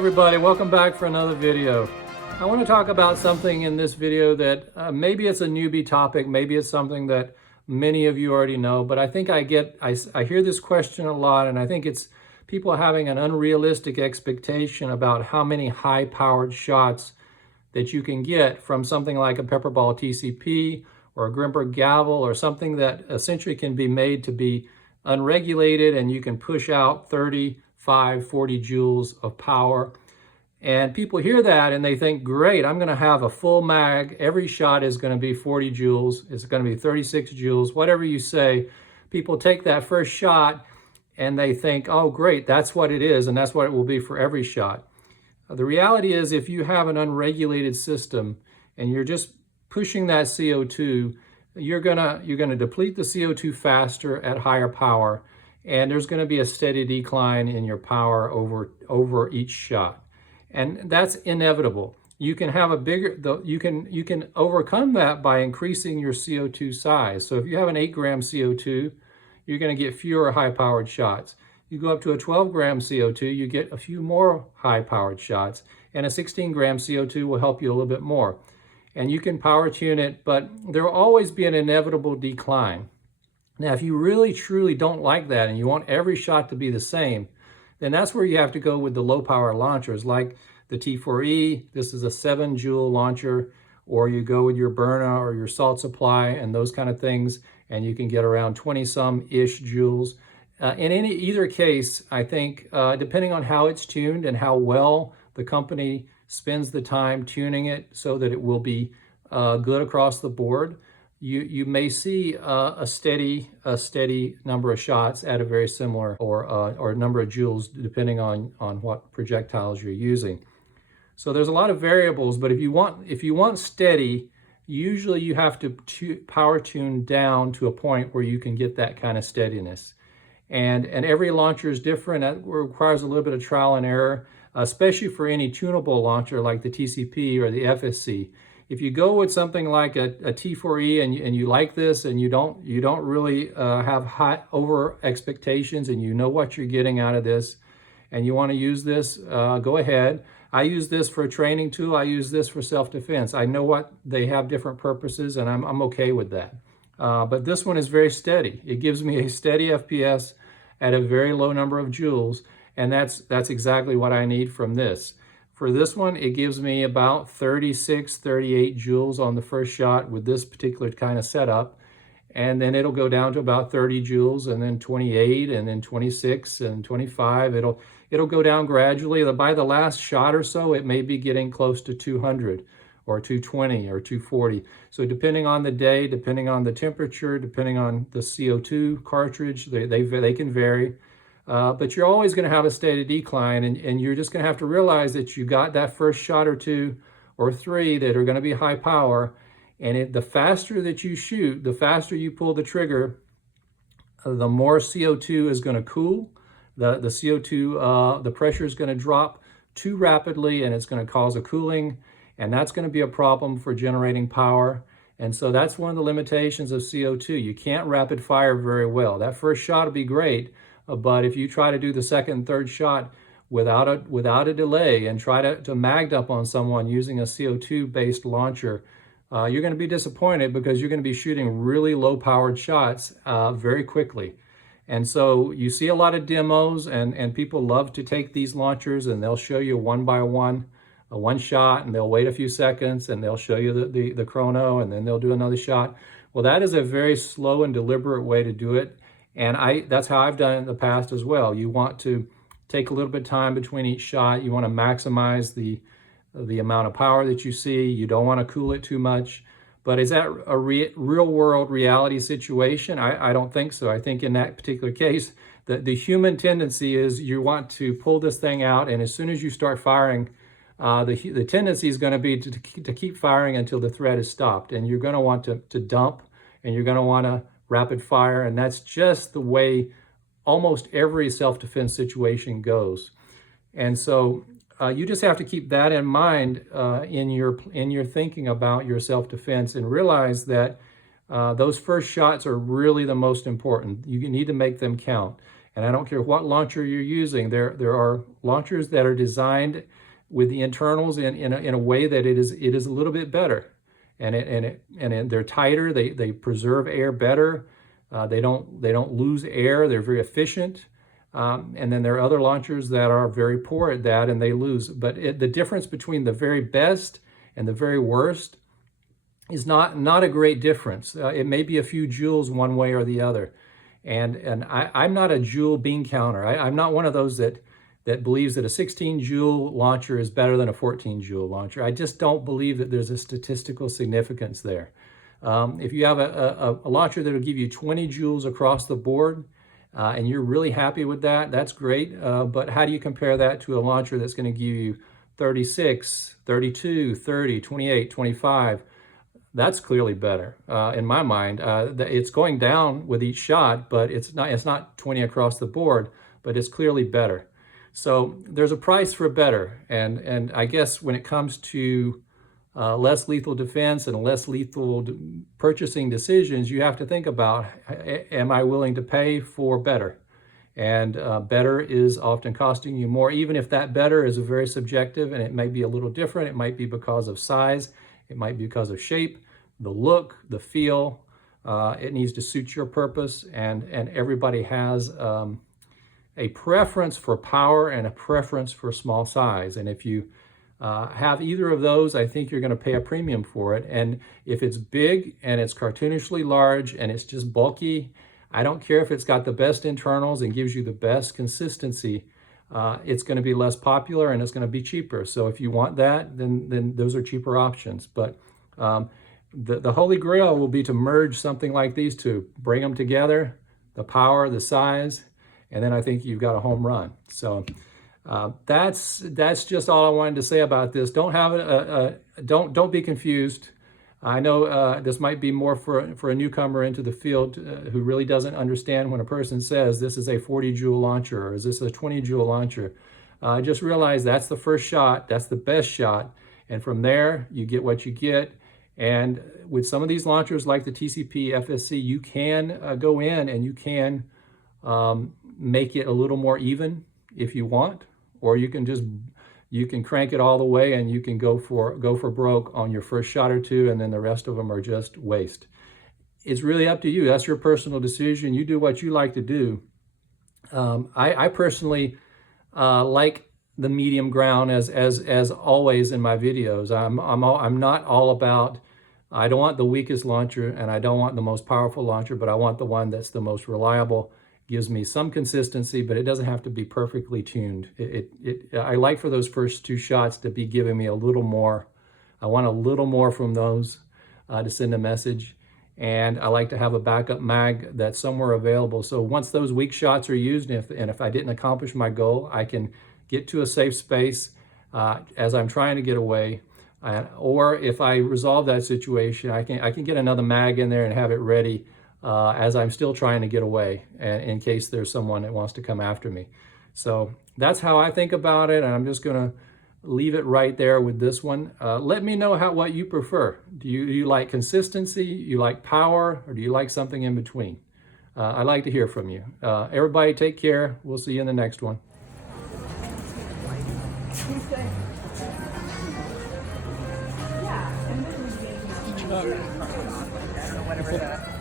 everybody, welcome back for another video. I want to talk about something in this video that maybe it's a newbie topic, maybe it's something that many of you already know, but I think I hear this question a lot, and I think it's people having an unrealistic expectation about how many high-powered shots that you can get from something like a PepperBall TCP or a Grimburg Gavle or something that essentially can be made to be unregulated and you can push out 35, 40 joules of power. And people hear that and they think, great, I'm going to have a full mag. Every shot is going to be 40 joules. It's going to be 36 joules, whatever you say. People take that first shot and they think, oh, great, that's what it is, and that's what it will be for every shot. The reality is, if you have an unregulated system and you're just pushing that CO2, you're gonna deplete the CO2 faster at higher power, and there's going to be a steady decline in your power over each shot, and that's inevitable. You can have a bigger, you can overcome that by increasing your CO2 size. So if you have an 8-gram CO2, you're going to get fewer high-powered shots. You go up to a 12-gram CO2, you get a few more high-powered shots, and a 16-gram CO2 will help you a little bit more. And you can power tune it, but there will always be an inevitable decline. Now, if you really, truly don't like that and you want every shot to be the same, then that's where you have to go with the low-power launchers, like the T4E. This is a 7-joule launcher, or you go with your Byrna or your salt supply and those kind of things, and you can get around 20-some-ish joules. In either case, I think, depending on how it's tuned and how well the company spends the time tuning it so that it will be good across the board, you may see a steady number of shots at a very similar or number of joules, depending on what projectiles you're using. So there's a lot of variables, but if you want steady, usually you have to power tune down to a point where you can get that kind of steadiness. And every launcher is different. That requires a little bit of trial and error, especially for any tunable launcher like the TCP or the FSC. If you go with something like a T4E and you like this and you don't really have high over expectations and you know what you're getting out of this and you want to use this, go ahead. I use this for a training tool. I use this for self-defense. I know what they have different purposes, and I'm okay with that. But this one is very steady. It gives me a steady FPS at a very low number of joules, and that's exactly what I need from this. For this one, it gives me about 36, 38 joules on the first shot with this particular kind of setup, and then it'll go down to about 30 joules, and then 28, and then 26, and 25. It'll go down gradually. By the last shot or so, it may be getting close to 200. Or 220 or 240. So depending on the day, depending on the temperature, depending on the CO2 cartridge, they can vary. But you're always going to have a steady decline, and you're just going to have to realize that you got that first shot or two or three that are going to be high power, and the faster that you shoot, the faster you pull the trigger, the more CO2 is going to cool. The CO2, the pressure is going to drop too rapidly, and it's going to cause a cooling. And that's going to be a problem for generating power. And so that's one of the limitations of CO2. You can't rapid fire very well. That first shot will be great, but if you try to do the second and third shot without a delay and try to mag up on someone using a CO2-based launcher, you're going to be disappointed because you're going to be shooting really low-powered shots very quickly. And so you see a lot of demos, and people love to take these launchers and they'll show you one by one shot, and they'll wait a few seconds and they'll show you the chrono, and then they'll do another shot. Well, that is a very slow and deliberate way to do it, and that's how I've done it in the past as well. You want to take a little bit of time between each shot. You want to maximize the amount of power that you see. You don't want to cool it too much. But is that a real-world reality situation? I don't think so. I think in that particular case, the human tendency is you want to pull this thing out, and as soon as you start firing, the tendency is going to be to keep firing until the thread is stopped, and you're going to want to dump, and you're going to want to rapid fire, and that's just the way almost every self-defense situation goes. And so you just have to keep that in mind in your thinking about your self-defense, and realize that those first shots are really the most important. You need to make them count. And I don't care what launcher you're using. There are launchers that are designed with the internals in a way that it is a little bit better, and they're tighter. They preserve air better. They don't lose air. They're very efficient. And then there are other launchers that are very poor at that, and they lose. But the difference between the very best and the very worst is not a great difference. It may be a few joules one way or the other. And I'm not a joule bean counter. I'm not one of those that believes that a 16 joule launcher is better than a 14 joule launcher. I just don't believe that there's a statistical significance there. If you have a launcher that will give you 20 joules across the board, and you're really happy with that, that's great. But how do you compare that to a launcher that's going to give you 36, 32, 30, 28, 25? That's clearly better in my mind. It's going down with each shot, but it's not 20 across the board, but it's clearly better. So there's a price for better, and I guess when it comes to less lethal defense and less lethal purchasing decisions, you have to think about, am I willing to pay for better? And better is often costing you more, even if that better is very subjective, and it may be a little different. It might be because of size. It might be because of shape, the look, the feel. It needs to suit your purpose, and everybody has a preference for power and a preference for small size. And if you have either of those, I think you're going to pay a premium for it. And if it's big and it's cartoonishly large and it's just bulky, I don't care if it's got the best internals and gives you the best consistency. It's going to be less popular and it's going to be cheaper. So if you want that, then those are cheaper options. But the holy grail will be to merge something like these two, bring them together, the power, the size, and then I think you've got a home run. So that's just all I wanted to say about this. Don't be confused. I know this might be more for a newcomer into the field who really doesn't understand when a person says this is a 40 joule launcher or is this a 20 joule launcher. Just realize that's the first shot, that's the best shot, and from there you get what you get. And with some of these launchers like the TCP FSC, you can go in and you can make it a little more even if you want, or you can crank it all the way and you can go for broke on your first shot or two, and then the rest of them are just waste. It's really up to you. That's your personal decision. You do what you like to do. I personally like the medium ground as always in my videos. I'm not all about, I don't want the weakest launcher and I don't want the most powerful launcher, but I want the one that's the most reliable, gives me some consistency, but it doesn't have to be perfectly tuned. I like for those first two shots to be giving me a little more. I want a little more from those to send a message. And I like to have a backup mag that's somewhere available. So once those weak shots are used, and if I didn't accomplish my goal, I can get to a safe space as I'm trying to get away. Or if I resolve that situation, I can get another mag in there and have it ready as I'm still trying to get away, in case there's someone that wants to come after me. So that's how I think about it, and I'm just gonna leave it right there with this one. Let me know what you prefer. Do you like consistency, you like power, or do you like something in between? I'd like to hear from you. Everybody take care. We'll see you in the next one. Whatever that.